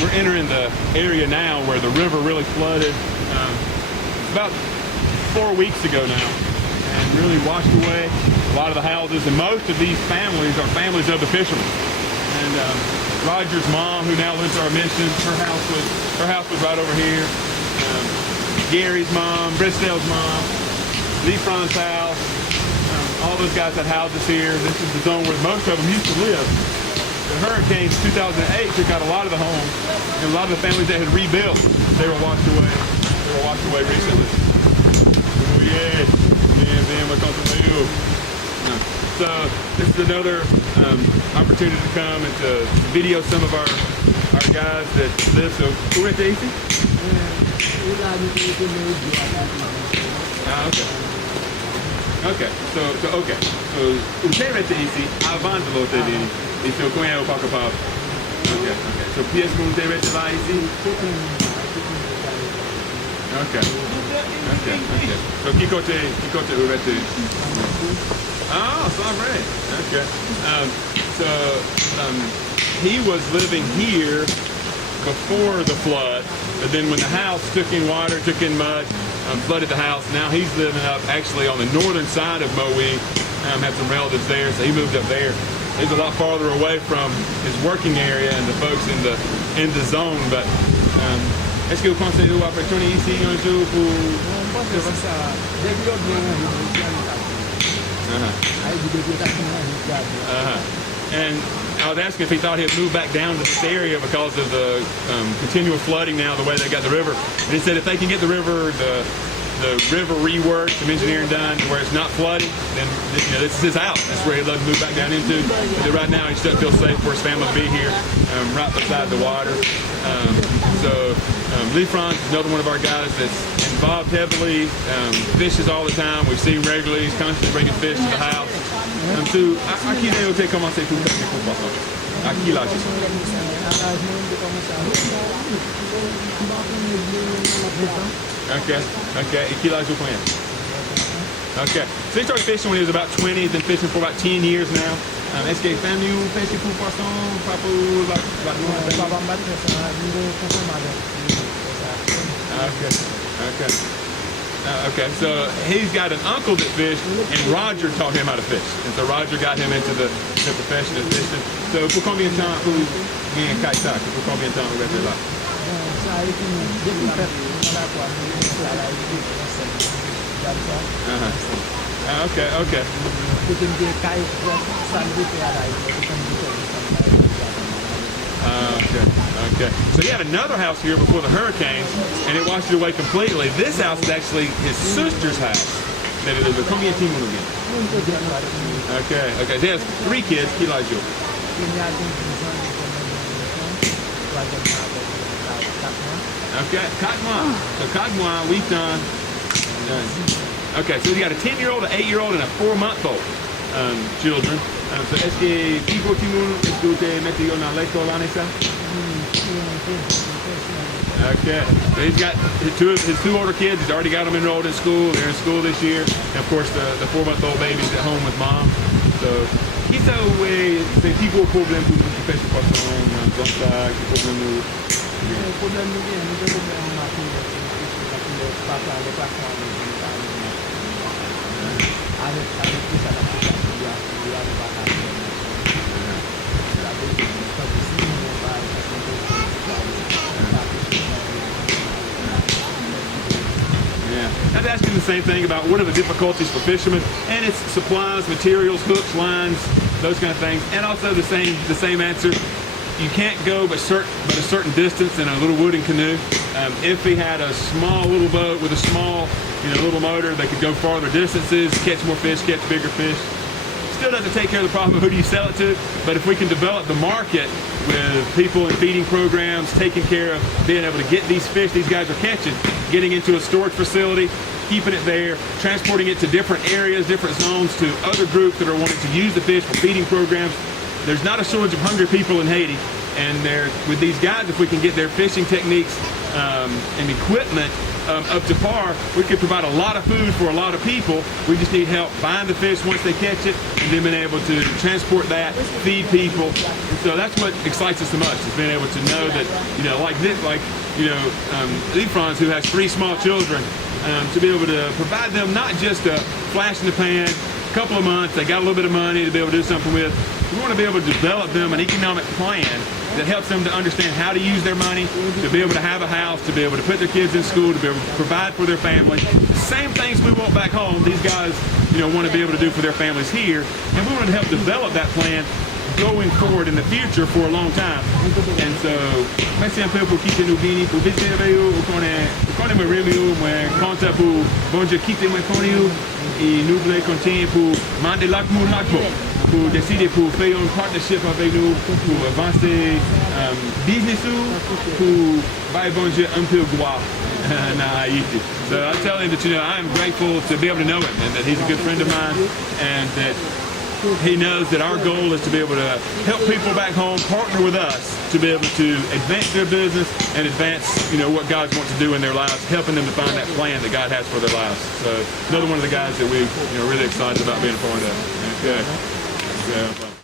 we're entering the area now where the river really flooded about 4 weeks ago now, and really washed away a lot of the houses. And most of these families are families of the fishermen. And Roger's mom, who now lives at our mission, her house was right over here. Gary's mom, Bristol's mom, Lifrans' house, all those guys had houses here. This is the zone where most of them used to live. The hurricanes 2008 took out a lot of the homes, and a lot of the families that had rebuilt, they were washed away. They were washed away recently. Oh yeah, so this is another opportunity to come and to video some of our guys that live. So who went to AC? Okay. So usted rete ici avant de l'hôtel et so quand il pas capable. Okay. So pièce que vous rete là ici. Okay. So qui côté vous rete? Oh, c'est vrai. Okay. He was living here before the flood, but then when the house took in water, took in mud, flooded the house. Now he's living up actually on the northern side of Moe. Had some relatives there, so he moved up there. He's a lot farther away from his working area and the folks in the zone. But est-ce que vous pensez vous après tourner ici un jour pour? And I was asking if he thought he'd move back down to this area because of the continual flooding now, the way they got the river. And he said if they can get the river reworked, some engineering done to where it's not flooding, then this is his house. That's where he'd love to move back down into. But right now he just doesn't feel safe for his family to be here, right beside the water. Lifrans is another one of our guys that's involved heavily, fishes all the time. We see him regularly. He's constantly bringing fish to the house. À qui vous commencé pour pêcher pour poisson? À qui l'âge? Okay. Et qui l'âge vous connaissez? Okay. So he started fishing when he was about 20. He's been fishing for about 10 years now. Est-ce que famille ou pêche pour poisson? Pas pour la Okay, so he's got an uncle that fished, and Roger taught him how to fish. And so Roger got him into the profession of fishing. So pour combien de temps vous gagnez un kayak? Pour combien de temps vous restez là? Okay. Okay. So he had another house here before the hurricanes, and it washed it away completely. This house is actually his sister's house. That it is. Combien de temps again? Okay. He has 3 kids. Qui l'âge? Okay, 4 mois. So 4 mois, 8 ans. Okay, so he's got a 10-year-old, an 8-year-old, and a 4-month-old children. So est-ce que Pico Timon, est-ce que vous mettez dans l'école en ça? Okay, so he's got his 2 older kids. He's already got them enrolled in school. They're in school this year. And of course, the 4-month-old baby's at home with mom. So, qui ça c'est qui gros problème pour vous faire ce poisson dans ça, qui problème nous? I was asking the same thing about what are the difficulties for fishermen, and it's supplies, materials, hooks, lines, those kind of things, and also the same answer. You can't go but a certain distance in a little wooden canoe. If he had a small little boat with a small, little motor, they could go farther distances, catch more fish, catch bigger fish. Still doesn't take care of the problem of who do you sell it to, but if we can develop the market with people in feeding programs, taking care of being able to get these fish these guys are catching, getting into a storage facility, keeping it there, transporting it to different areas, different zones, to other groups that are wanting to use the fish for feeding programs. There's not a shortage of hungry people in Haiti, and with these guys, if we can get their fishing techniques and equipment up to par, we could provide a lot of food for a lot of people. We just need help buying the fish once they catch it, and then being able to transport that, feed people. And so that's what excites us the most, is being able to know that, like Lifrans, who has 3 small children, to be able to provide them not just a flash in the pan, a couple of months, they got a little bit of money to be able to do something with. We want to be able to develop them an economic plan that helps them to understand how to use their money, to be able to have a house, to be able to put their kids in school, to be able to provide for their family. The same things we want back home, these guys, want to be able to do for their families here. And we want to help develop that plan going forward in the future for a long time. And so, merci un peu pour quitter nos bini, pour visiter vous, qu'on est revenu, moi, content pour, bon Dieu, quitter moi con you, et nous voulons continuer pour demander l'amour pour décider pour faire une partnership avec nous, pour avancer business pour buy bon Dieu un peu gloire na Haiti. So I tell him that, I'm grateful to be able to know him, and that he's a good friend of mine, and that he knows that our goal is to be able to help people back home partner with us to be able to advance their business and advance, what God wants to do in their lives, helping them to find that plan that God has for their lives. So another one of the guys that we, really excited about being a part of. Okay. So,